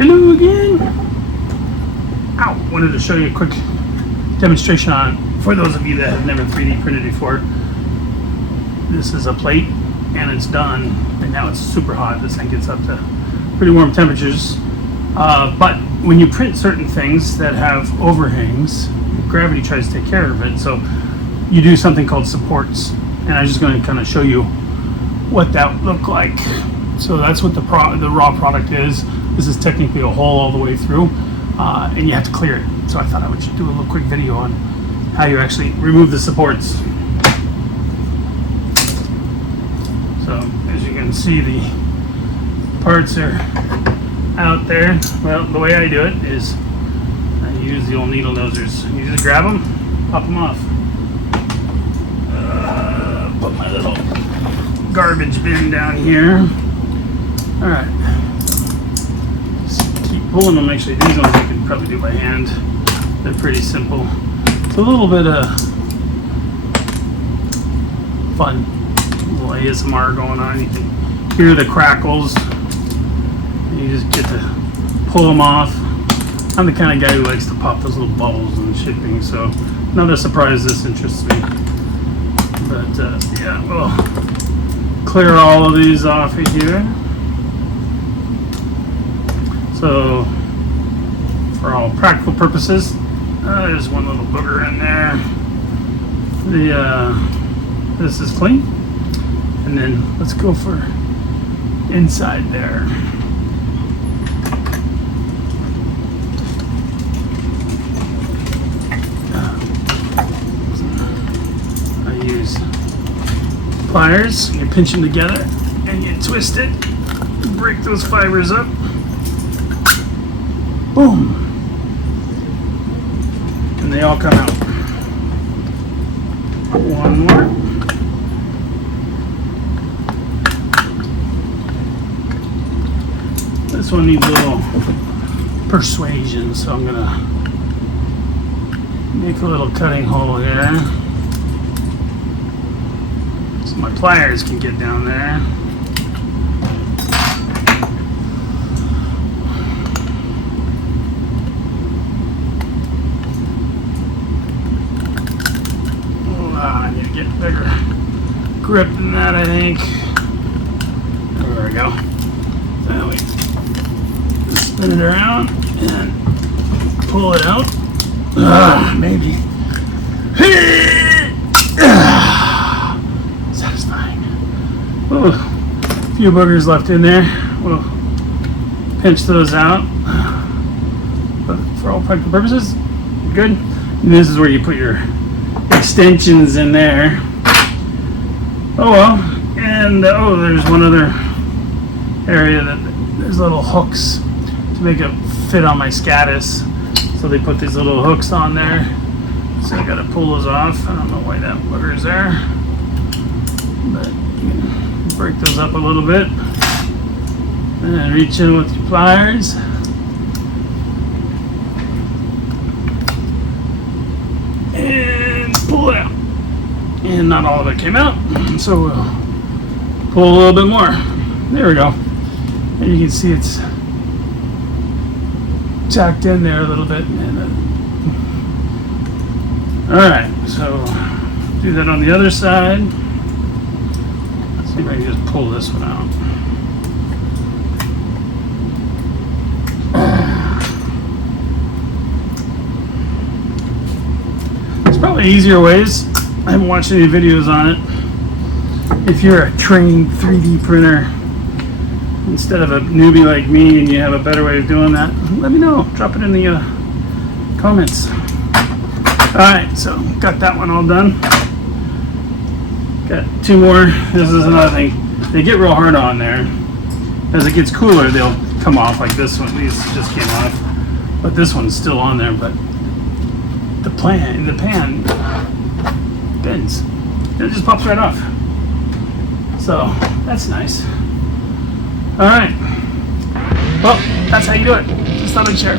Hello again. Ow, wanted to show you a quick demonstration on, for those of you that have never 3D printed before. This is a plate and it's done, and now it's super hot. This thing gets up to pretty warm temperatures. But when you print certain things that have overhangs, gravity tries to take care of it. So you do something called supports, and I'm just going to kind of show you what that would look like. So that's what the raw product is. This is technically a hole all the way through, and you have to clear it. So I thought I would do a little quick video on how you actually remove the supports. So as you can see, the parts are out there. Well, the way I do it is I use the old needle nosers. You just grab them, pop them off. Put my little garbage bin down here. All right. Just keep pulling them. Actually, these ones you can probably do by hand. They're pretty simple. It's a little bit of fun, a little ASMR going on. You can hear the crackles. You just get to pull them off. I'm the kind of guy who likes to pop those little bubbles in shipping, so not a surprise this interests me. But yeah, we'll clear all of these off of here. So for all practical purposes, there's one little booger in there. This is clean. And then let's go for inside there. I use pliers. You pinch them together and you twist it, break those fibers up. Boom. And they all come out. One more. This one needs a little persuasion, so I'm gonna make a little cutting hole here so my pliers can get down there. I need to get bigger grip than that, I think. There we go. Then we spin it around and pull it out. Maybe. Satisfying. Ooh, a few boogers left in there. We'll pinch those out. But for all practical purposes, good. And this is where you put your extensions in there. Oh well. And oh, there's one other area that there's little hooks to make it fit on my Scatus. So they put these little hooks on there. So I gotta pull those off. I don't know why that booger's there, but you can break those up a little bit and then reach in with your pliers. And pull it out. And not all of it came out, so we'll pull a little bit more. There we go. And you can see it's tacked in there a little bit. Alright, so do that on the other side. Let's see if I can just pull this one out. There's probably easier ways. I haven't watched any videos on it. If you're a trained 3D printer instead of a newbie like me and you have a better way of doing that, let me know. Drop it in the comments. Alright, so got that one all done. Got two more. This is another thing. They get real hard on there. As it gets cooler, they'll come off like this one. These just came off. But this one's still on there, but the pan bends. It just pops right off. So that's nice. Alright. Well, that's how you do it. Just thought I'd share.